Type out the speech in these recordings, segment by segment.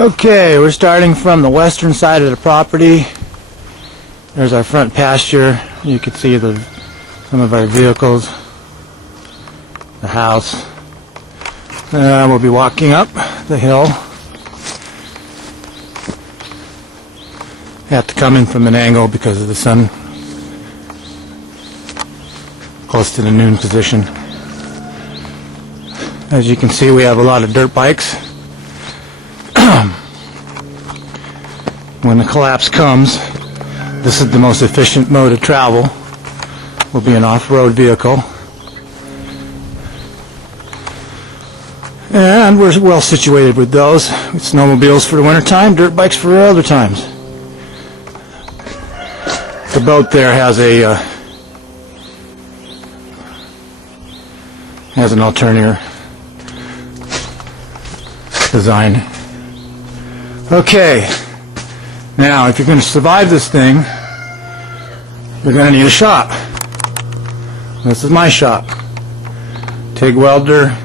Okay, we're starting from the western side of the property. There's our front pasture. You can see some of our vehicles, the house. We'll be walking up the hill. Have to come in from an angle because of the sun, close to the noon position. As you can see, we have a lot of dirt bikes. When the collapse comes, this is the most efficient mode of travel. Will be an off-road vehicle. And we're well situated with those. Snowmobiles for the winter time, dirt bikes for other times. The boat there has an alternator design. Okay, now if you're going to survive this thing, you're going to need a shop. This is my shop. TIG welder,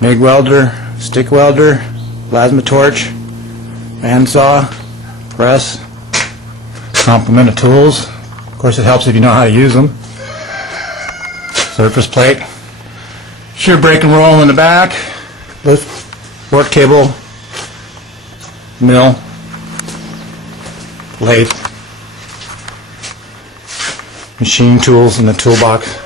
MIG welder, stick welder, plasma torch, bandsaw, press, complement of tools. Of course, it helps if you know how to use them. Surface plate, shear brake and roll in the back, lift, work table, mill, lathe, machine tools in the toolbox.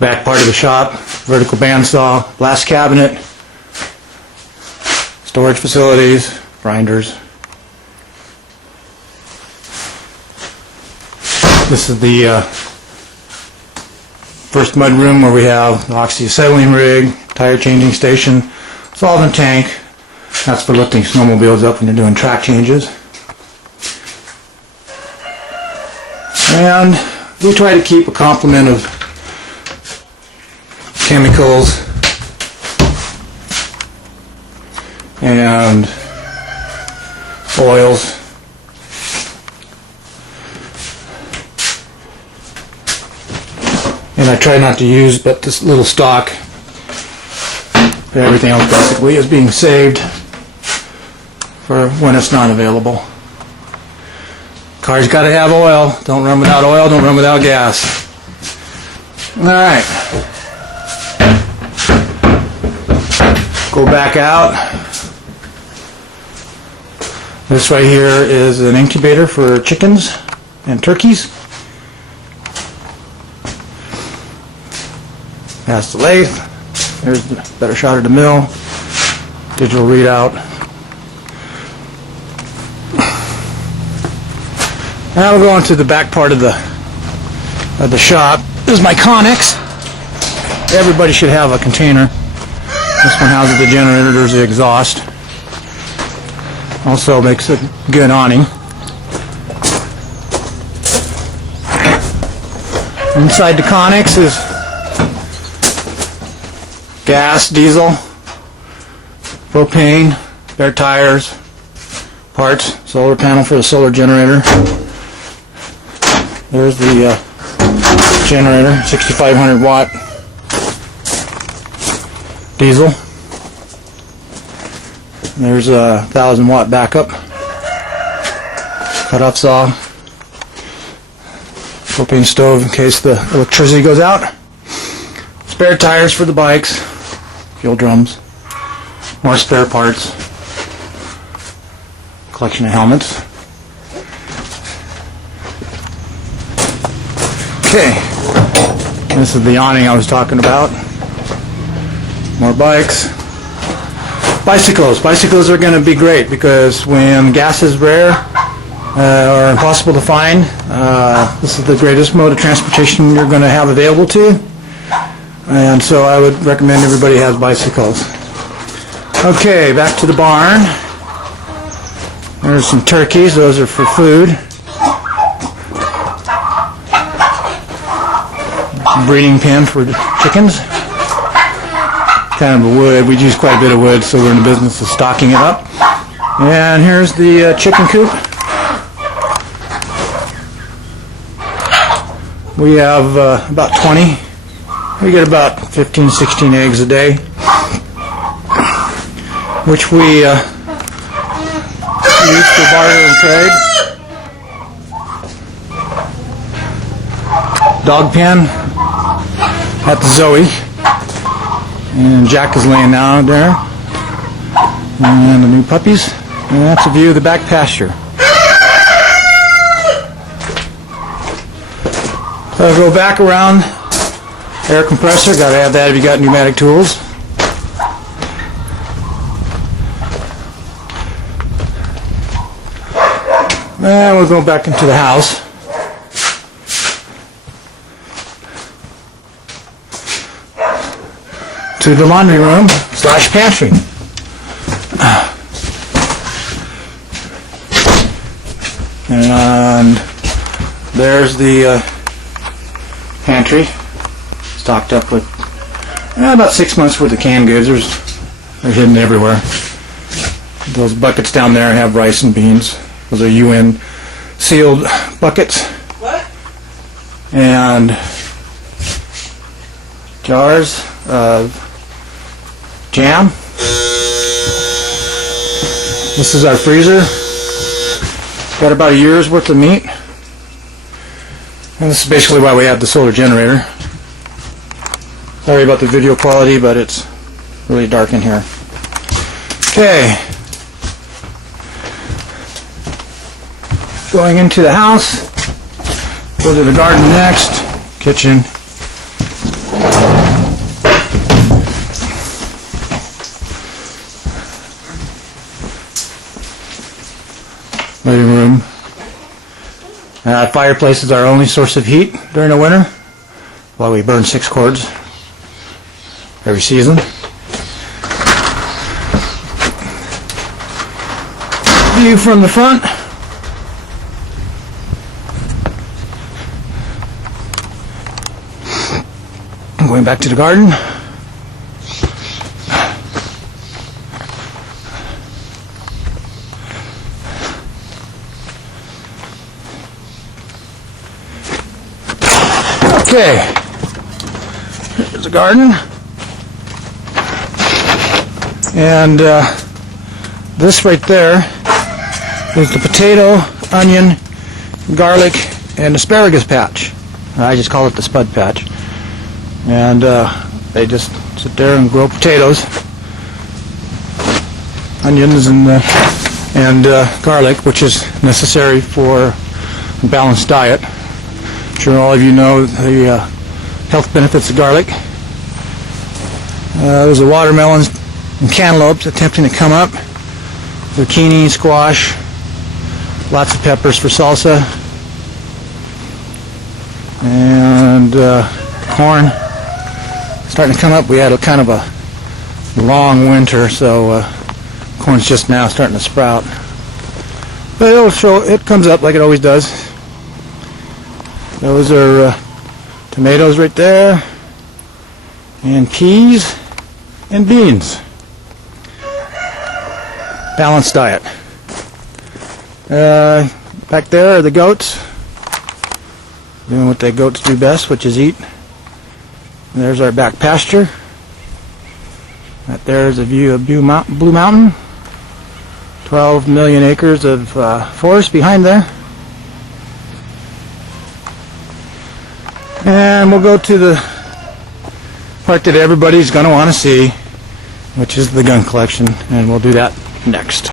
Back part of the shop, vertical bandsaw, glass cabinet, storage facilities, grinders. This is the first mud room where we have the oxy-acetylene rig, tire changing station, solvent tank. That's for lifting snowmobiles up when they're doing track changes. And we try to keep a complement of chemicals and oils. And I try not to use but this little stock. Everything else basically is being saved for when it's not available. Car's got to have oil. Don't run without oil, don't run without gas. Alright. Go back out. This right here is an incubator for chickens and turkeys. That's the lathe. There's a better shot of the mill. Digital readout. Now we're going to the back part of the shop. This is my Connex. Everybody should have a container. This one houses the generator. There's the exhaust. Also makes a good awning. Inside the Connex is gas, diesel, propane, spare tires, parts, solar panel for the solar generator. There's the generator, 6,500 watt diesel. There's a 1,000 watt backup, cut-off saw, propane stove in case the electricity goes out, spare tires for the bikes, fuel drums, more spare parts, collection of helmets. Okay, this is the awning I was talking about. More bikes. Bicycles. Bicycles are going to be great because when gas is rare or impossible to find, this is the greatest mode of transportation you're going to have available to you. And so I would recommend everybody has bicycles. Okay, back to the barn. There's some turkeys. Those are for food. Breeding pen for chickens. Kind of a wood. We use quite a bit of wood, so we're in the business of stocking it up. And here's the chicken coop. We have about 20 We get about 15, 16 eggs a day, which we use for barter and trade. Dog pen at the Zoe, and Jack is laying down there, and the new puppies, and that's a view of the back pasture. So I'll go back around. Air compressor, got to have that if you got pneumatic tools. And we'll go back into the house. To the laundry room / pantry. And there's the pantry, stocked up with about 6 months worth of canned goods. They're hidden everywhere. Those buckets down there have rice and beans. Those are UN sealed buckets. What? And jars of jam. This is our freezer. Got about a year's worth of meat. And this is basically why we have the solar generator. Sorry about the video quality, but it's really dark in here. Okay. Going into the house. Go to the garden next. Kitchen. Living room. Fireplace is our only source of heat during the winter, while we burn 6 cords every season. View from the front. Going back to the garden. Okay, here's the garden, and this right there is the potato, onion, garlic, and asparagus patch. I just call it the spud patch. And they just sit there and grow potatoes, onions, and garlic, which is necessary for a balanced diet. I'm sure all of you know the health benefits of garlic. Those are watermelons and cantaloupes attempting to come up. Zucchini, squash, lots of peppers for salsa, and corn starting to come up. We had a kind of a long winter, so corn's just now starting to sprout. But it comes up like it always does. Those are tomatoes right there, and peas and beans. Balanced diet. Back there are the goats, doing what the goats do best, which is eat. And there's our back pasture. Right there's a view of Blue Mountain. 12 million acres of forest behind there. And we'll go to the part that everybody's going to want to see, which is the gun collection, and we'll do that next.